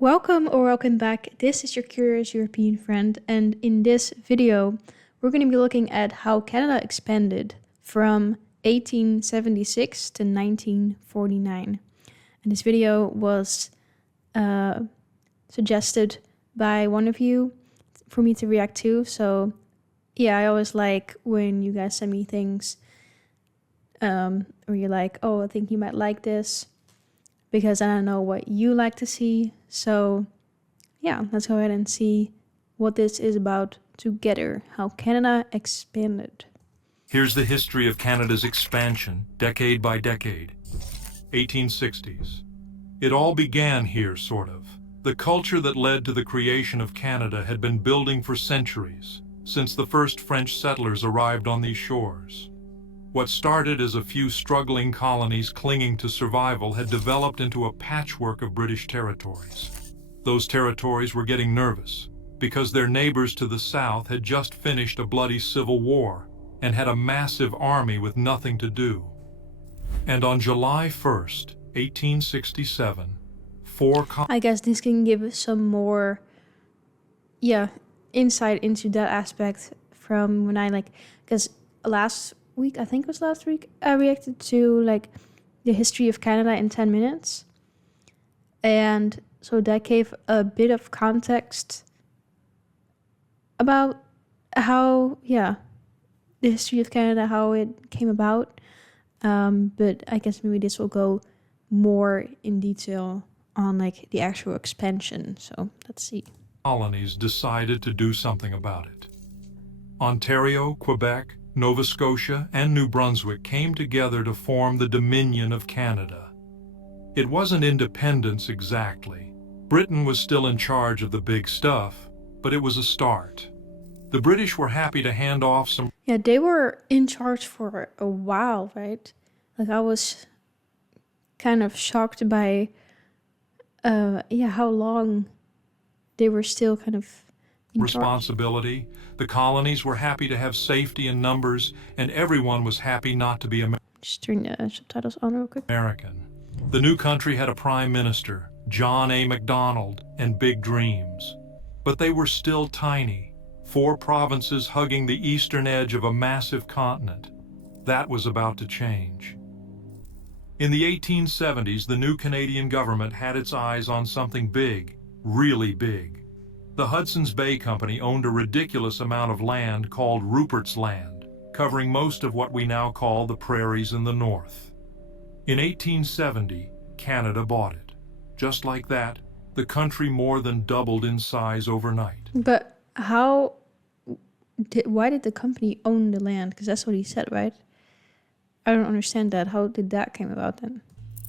Welcome or welcome back. This is your curious European friend, and in this video, we're going to be looking at how Canada expanded from 1876 to 1949. And this video was suggested by one of you for me to react to. So yeah, I always like when you guys send me things where you're like, oh, I think you might like this, because I don't know what you like to see. So yeah, let's go ahead and see what this is about together, how Canada expanded. Here's the history of Canada's expansion, decade by decade. 1860s. It all began here, sort of. The culture that led to the creation of Canada had been building for centuries, since the first French settlers arrived on these shores. What started as a few struggling colonies clinging to survival had developed into a patchwork of British territories. Those territories were getting nervous because their neighbors to the south had just finished a bloody civil war and had a massive army with nothing to do. And on July 1st, 1867, I guess this can give us some more, insight into that aspect from when because last week, I think it was last week, I reacted to the history of Canada in 10 minutes. And so that gave a bit of context about how, the history of Canada, how it came about. But I guess maybe this will go more in detail on the actual expansion. So let's see. Colonies decided to do something about it. Ontario, Quebec, Nova Scotia, and New Brunswick came together to form the Dominion of Canada. It wasn't independence exactly. Britain was still in charge of the big stuff, but it was a start. The British were happy to hand off some... Yeah, they were in charge for a while, right? I was kind of shocked by, how long they were still kind of in responsibility. The colonies were happy to have safety in numbers, and everyone was happy not to be Just turn the subtitles on real quick. American. The new country had a prime minister, John A. Macdonald, and big dreams. But they were still tiny, 4 provinces hugging the eastern edge of a massive continent. That was about to change. In the 1870s, the new Canadian government had its eyes on something big, really big. The Hudson's Bay Company owned a ridiculous amount of land called Rupert's Land, covering most of what we now call the prairies in the north. In 1870, Canada bought it. Just like that, the country more than doubled in size overnight. But why did the company own the land? Because that's what he said, right? I don't understand that. How did that come about then?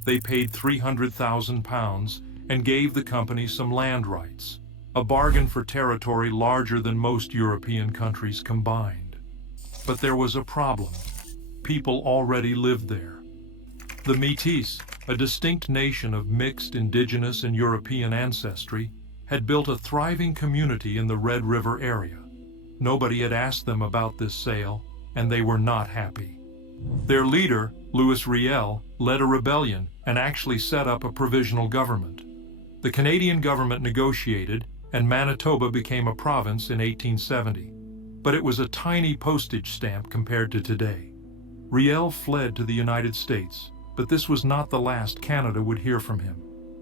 They paid £300,000 and gave the company some land rights. A bargain for territory larger than most European countries combined. But there was a problem. People already lived there. The Métis, a distinct nation of mixed indigenous and European ancestry, had built a thriving community in the Red River area. Nobody had asked them about this sale, and they were not happy. Their leader, Louis Riel, led a rebellion and actually set up a provisional government. The Canadian government negotiated, and Manitoba became a province in 1870. But it was a tiny postage stamp compared to today. Riel fled to the United States, but this was not the last Canada would hear from him,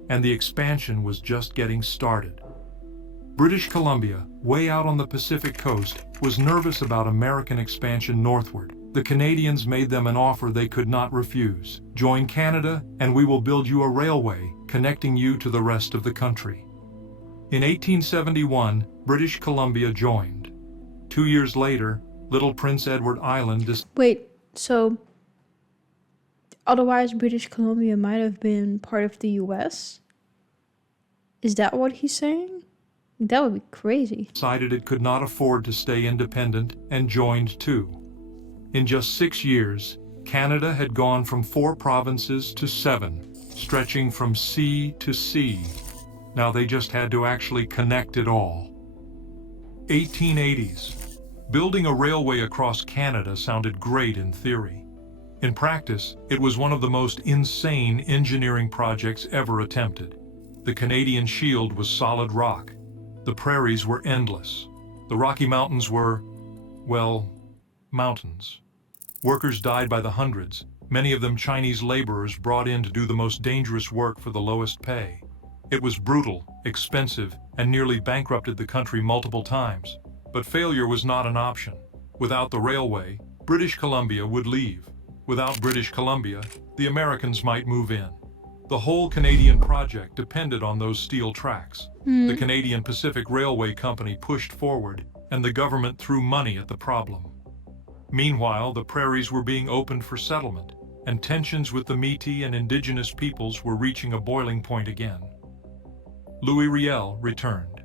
and the expansion was just getting started. British Columbia, way out on the Pacific coast, was nervous about American expansion northward. The Canadians made them an offer they could not refuse. Join Canada, and we will build you a railway connecting you to the rest of the country. In 1871, British Columbia joined. 2 years later, Little Prince Edward Island... Wait, so otherwise British Columbia might have been part of the US? Is that what he's saying? That would be crazy. ...decided it could not afford to stay independent and joined too. In just 6 years, Canada had gone from 4 provinces to 7, stretching from sea to sea. Now they just had to actually connect it all. 1880s. Building a railway across Canada sounded great in theory. In practice, it was one of the most insane engineering projects ever attempted. The Canadian shield was solid rock. The prairies were endless. The Rocky Mountains were, well, mountains. Workers died by the hundreds, many of them Chinese laborers brought in to do the most dangerous work for the lowest pay. It was brutal, expensive, and nearly bankrupted the country multiple times. But failure was not an option. Without the railway, British Columbia would leave. Without British Columbia, the Americans might move in. The whole Canadian project depended on those steel tracks. The Canadian Pacific Railway Company pushed forward, and the government threw money at the problem. Meanwhile, the prairies were being opened for settlement, and tensions with the Métis and indigenous peoples were reaching a boiling point again. Louis Riel returned.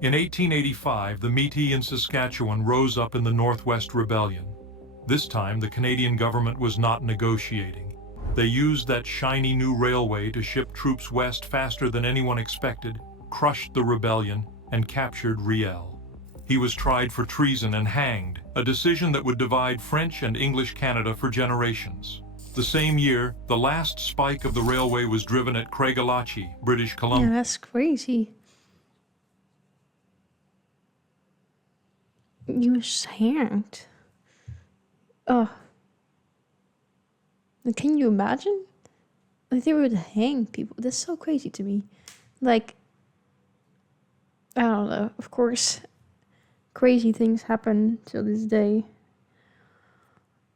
In 1885, the Métis in Saskatchewan rose up in the Northwest Rebellion. This time, the Canadian government was not negotiating. They used that shiny new railway to ship troops west faster than anyone expected, crushed the rebellion, and captured Riel. He was tried for treason and hanged, a decision that would divide French and English Canada for generations. The same year, the last spike of the railway was driven at Craigellachie, British Columbia. Yeah, that's crazy. He was hanged. Oh. Can you imagine? Like, they would hang people. That's so crazy to me. Like, I don't know. Of course, crazy things happen till this day.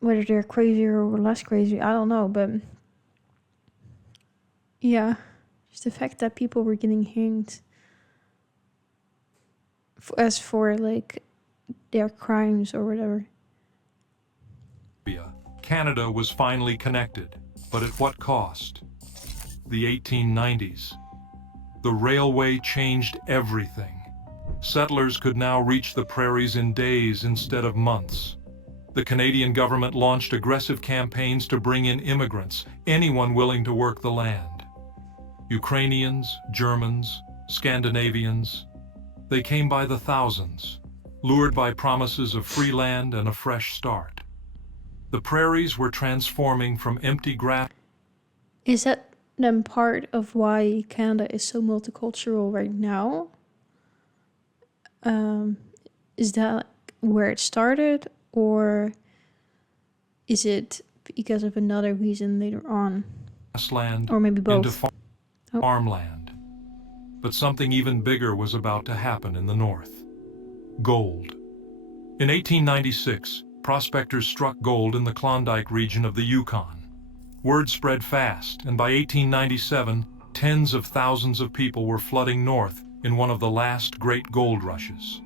Whether they're crazier or less crazy, I don't know. But yeah, just the fact that people were getting hanged as for like their crimes or whatever. Canada was finally connected, but at what cost? The 1890s. The railway changed everything. Settlers could now reach the prairies in days instead of months. The Canadian government launched aggressive campaigns to bring in immigrants, anyone willing to work the land. Ukrainians, Germans, Scandinavians. They came by the thousands, lured by promises of free land and a fresh start. The prairies were transforming from empty grass. Is that then part of why Canada is so multicultural right now? Is that where it started, or is it because of another reason later on? Grassland Or maybe both. into farmland. But something even bigger was about to happen in the north. Gold. In 1896, prospectors struck gold in the Klondike region of the Yukon. Word spread fast, and by 1897, tens of thousands of people were flooding north in one of the last great gold rushes.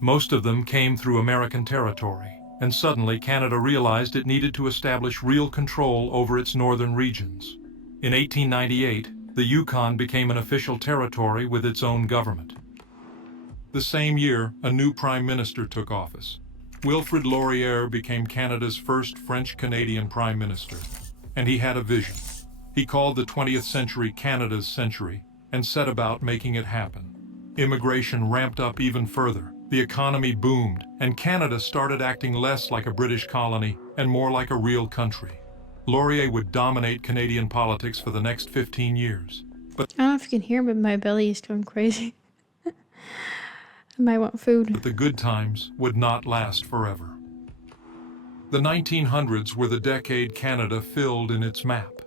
Most of them came through American territory, and suddenly Canada realized it needed to establish real control over its northern regions. In 1898, the Yukon became an official territory with its own government. The same year, a new prime minister took office. Wilfrid Laurier became Canada's first French-Canadian prime minister, and he had a vision. He called the 20th century Canada's century and set about making it happen. Immigration ramped up even further. The economy boomed, and Canada started acting less like a British colony and more like a real country. Laurier would dominate Canadian politics for the next 15 years. But I don't know if you can hear, but my belly is going crazy. I might want food. the good times would not last forever. The 1900s were the decade Canada filled in its map.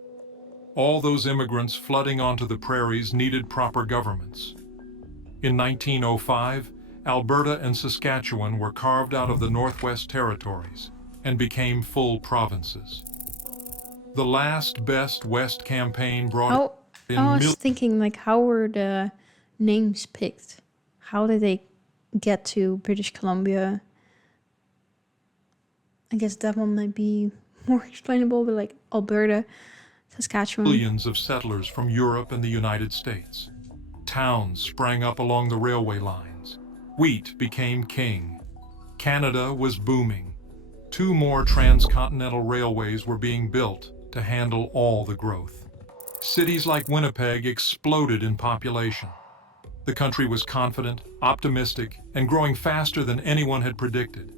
All those immigrants flooding onto the prairies needed proper governments. In 1905, Alberta and Saskatchewan were carved out of the Northwest Territories and became full provinces. The last Best West campaign brought in I was thinking, like, how were the names picked? How did they get to British Columbia? I guess that one might be more explainable, but like Alberta, Saskatchewan. Millions of settlers from Europe and the United States. Towns sprang up along the railway lines. Wheat became king. Canada was booming. 2 more transcontinental railways were being built to handle all the growth. Cities like Winnipeg exploded in population. The country was confident, optimistic, and growing faster than anyone had predicted.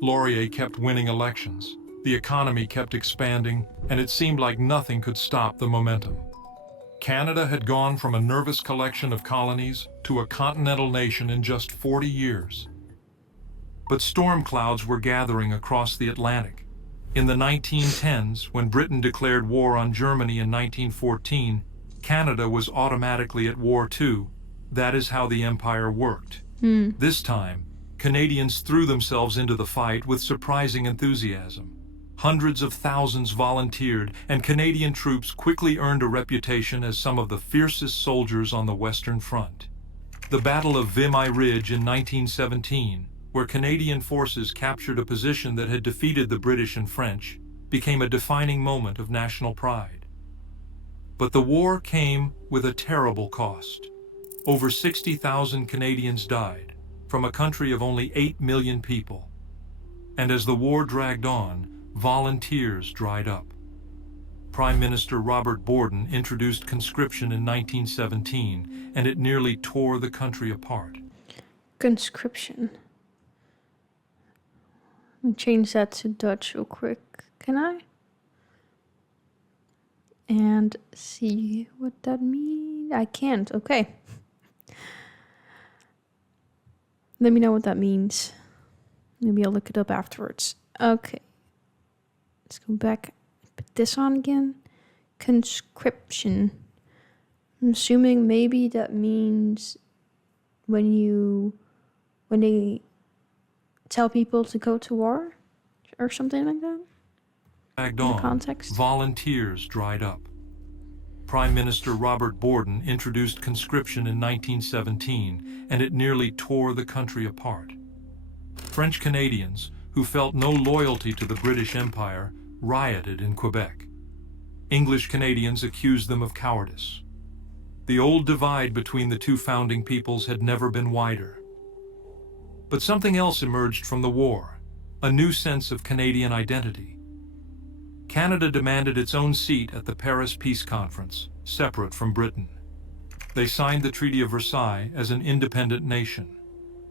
Laurier kept winning elections. The economy kept expanding, and it seemed like nothing could stop the momentum. Canada had gone from a nervous collection of colonies to a continental nation in just 40 years. But storm clouds were gathering across the Atlantic. In the 1910s, when Britain declared war on Germany in 1914, Canada was automatically at war too. That is how the empire worked. This time, Canadians threw themselves into the fight with surprising enthusiasm. Hundreds of thousands volunteered, and Canadian troops quickly earned a reputation as some of the fiercest soldiers on the Western Front. The Battle of Vimy Ridge in 1917, where Canadian forces captured a position that had defeated the British and French, became a defining moment of national pride. But the war came with a terrible cost. Over 60,000 Canadians died, from a country of only 8 million people. And as the war dragged on, volunteers dried up. Prime Minister Robert Borden introduced conscription in 1917, and it nearly tore the country apart. Conscription. Let me change that to Dutch real quick. Can I? And see what that means. I can't. Okay. Let me know what that means. Maybe I'll look it up afterwards. Okay. Let's go back. Put this on again. Conscription. I'm assuming maybe that means when they tell people to go to war or something like that. Dragged on, context. Volunteers dried up. Prime Minister Robert Borden introduced conscription in 1917, and it nearly tore the country apart. French Canadians, who felt no loyalty to the British Empire, rioted in Quebec. English Canadians accused them of cowardice. The old divide between the two founding peoples had never been wider. But something else emerged from the war, a new sense of Canadian identity. Canada demanded its own seat at the Paris Peace Conference, separate from Britain. They signed the Treaty of Versailles as an independent nation.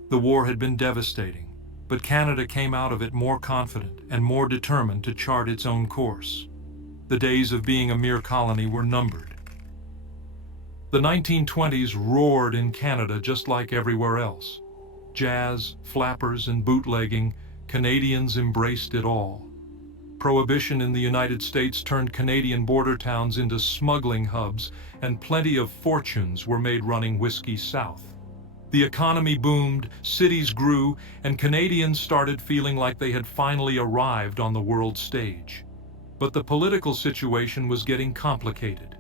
The war had been devastating, but Canada came out of it more confident and more determined to chart its own course. The days of being a mere colony were numbered. The 1920s roared in Canada just like everywhere else. Jazz, flappers, and bootlegging, Canadians embraced it all. Prohibition in the United States turned Canadian border towns into smuggling hubs, and plenty of fortunes were made running whiskey south. The economy boomed, cities grew, and Canadians started feeling like they had finally arrived on the world stage. But the political situation was getting complicated.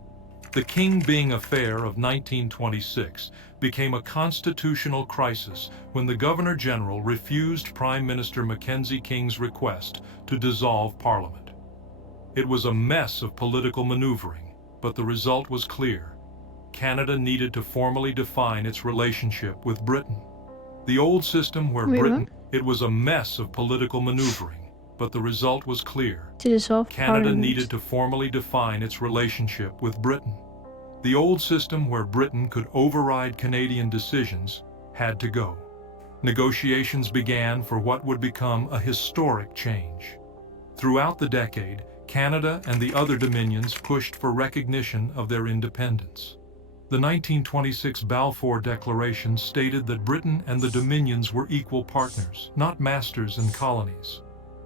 The King Byng Affair of 1926 became a constitutional crisis when the Governor-General refused Prime Minister Mackenzie King's request to dissolve Parliament. It was a mess of political maneuvering, but the result was clear. Canada needed to formally define its relationship with Britain. The old system where it was a mess of political maneuvering, but the result was clear. To dissolve Canada Parliament. needed to formally define its relationship with Britain. The old system where Britain could override Canadian decisions had to go. Negotiations began for what would become a historic change. Throughout the decade, Canada and the other dominions pushed for recognition of their independence. The 1926 Balfour Declaration stated that Britain and the dominions were equal partners, not masters and colonies.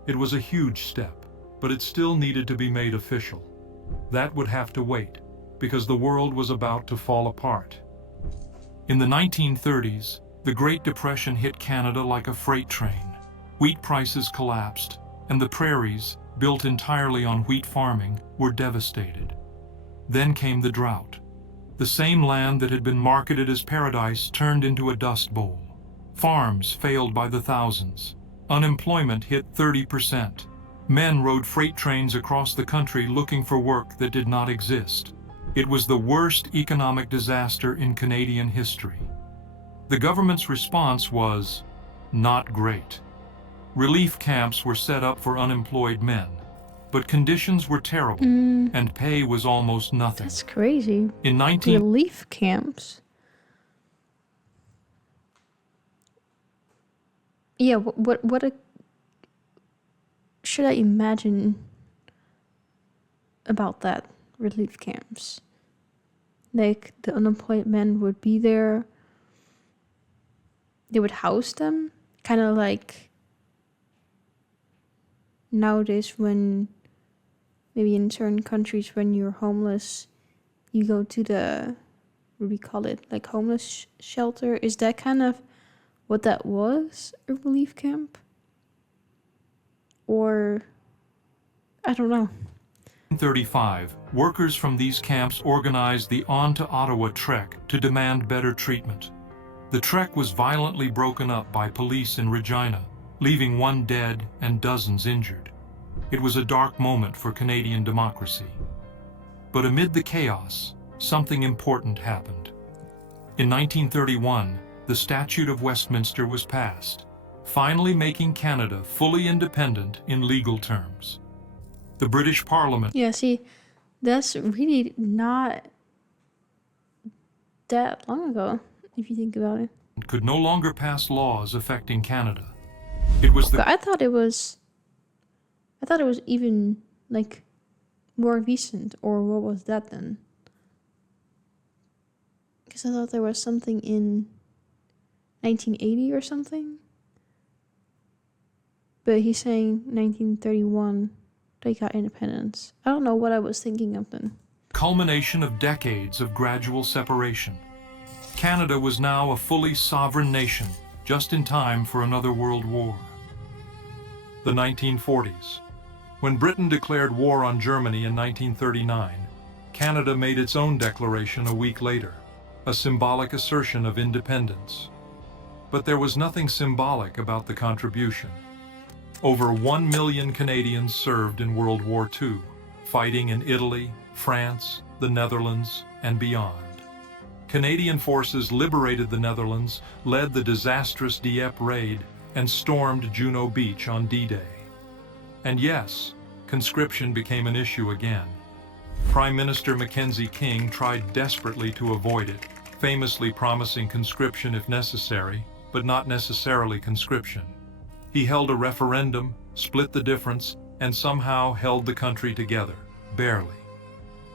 It was a huge step, but it still needed to be made official. That would have to wait, because the world was about to fall apart. In the 1930s, the Great Depression hit Canada like a freight train. Wheat prices collapsed, and the prairies, built entirely on wheat farming, were devastated. Then came the drought. The same land that had been marketed as paradise turned into a dust bowl. Farms failed by the thousands. Unemployment hit 30%. Men rode freight trains across the country looking for work that did not exist. It was the worst economic disaster in Canadian history. The government's response was not great. Relief camps were set up for unemployed men, but conditions were terrible and pay was almost nothing. That's crazy. In Relief camps. Yeah, what should I imagine about that relief camps? Like the unemployed men would be there. They would house them, kind of like nowadays when maybe in certain countries when you're homeless, you go to the, what do we call it, like homeless shelter. Is that kind of what that was, a relief camp? Or I don't know. In 1935, workers from these camps organized the On to Ottawa Trek to demand better treatment. The trek was violently broken up by police in Regina, leaving one dead and dozens injured. It was a dark moment for Canadian democracy. But amid the chaos, something important happened. In 1931, the Statute of Westminster was passed, finally making Canada fully independent in legal terms. The British Parliament Yeah, see, that's really not that long ago, if you think about it. could no longer pass laws affecting Canada. It was the But I thought it was even like more recent, or what was that then? Because I thought there was something in 1980 or something. But he's saying 1931 they got independence. I don't know what I was thinking of then. culmination of decades of gradual separation. Canada was now a fully sovereign nation, just in time for another world war. The 1940s. When Britain declared war on Germany in 1939, Canada made its own declaration a week later, a symbolic assertion of independence. But there was nothing symbolic about the contribution. Over 1 million Canadians served in World War II, fighting in Italy, France, the Netherlands, and beyond. Canadian forces liberated the Netherlands, led the disastrous Dieppe raid, and stormed Juno Beach on D-Day. And yes, conscription became an issue again. Prime Minister Mackenzie King tried desperately to avoid it, famously promising conscription if necessary, but not necessarily conscription. He held a referendum, split the difference, and somehow held the country together, barely.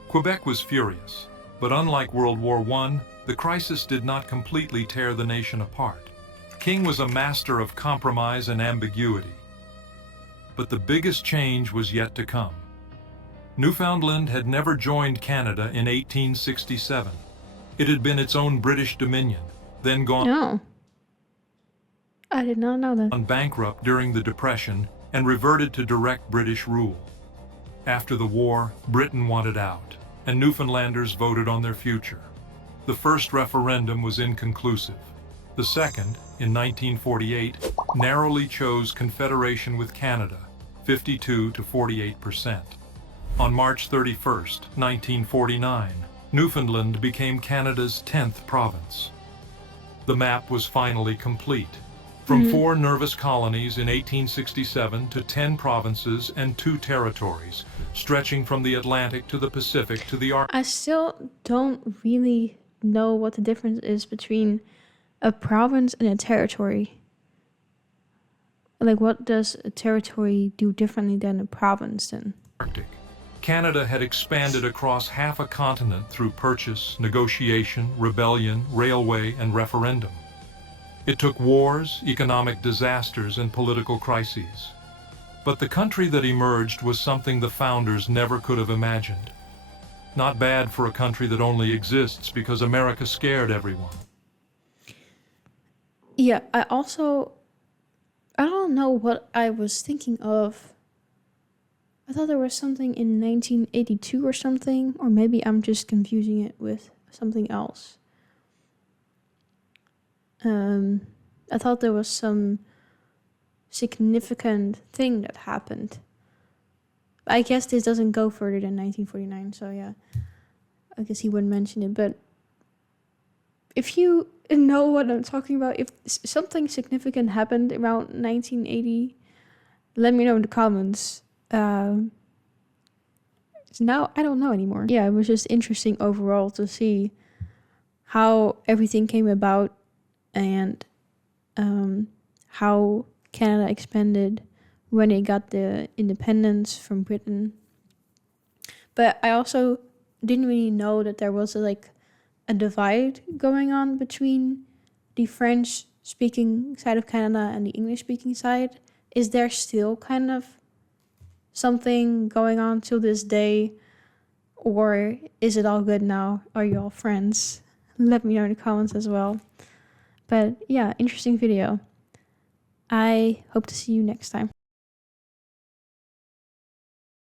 Quebec was furious, but unlike World War I, the crisis did not completely tear the nation apart. King was a master of compromise and ambiguity. But the biggest change was yet to come. Newfoundland had never joined Canada in 1867. It had been its own British dominion, then gone No. I did not know that. bankrupt during the Depression and reverted to direct British rule. After the war, Britain wanted out, and Newfoundlanders voted on their future. The first referendum was inconclusive. The second, in 1948, narrowly chose confederation with Canada, 52 to 48%. On March 31, 1949, Newfoundland became Canada's 10th province. The map was finally complete. From 4 nervous colonies in 1867 to 10 provinces and 2 territories, stretching from the Atlantic to the Pacific to the Arctic. I still don't really know what the difference is between a province and a territory. Like, what does a territory do differently than a province then? Canada had expanded across half a continent through purchase, negotiation, rebellion, railway, and referendum. It took wars, economic disasters, and political crises. But the country that emerged was something the founders never could have imagined. Not bad for a country that only exists because America scared everyone. Yeah, I don't know what I was thinking of. I thought there was something in 1982 or something, or maybe I'm just confusing it with something else. I thought there was some significant thing that happened. I guess this doesn't go further than 1949, so yeah, I guess he wouldn't mention it. But if you know what I'm talking about, if something significant happened around 1980, let me know in the comments. Now I don't know anymore. Yeah, it was just interesting overall to see how everything came about and how Canada expanded when it got the independence from Britain. But I also didn't really know that there was a a divide going on between the French speaking side of Canada and the English speaking side? Is there still kind of something going on till this day? Or is it all good now? Are you all friends? Let me know in the comments as well. But yeah, interesting video. I hope to see you next time.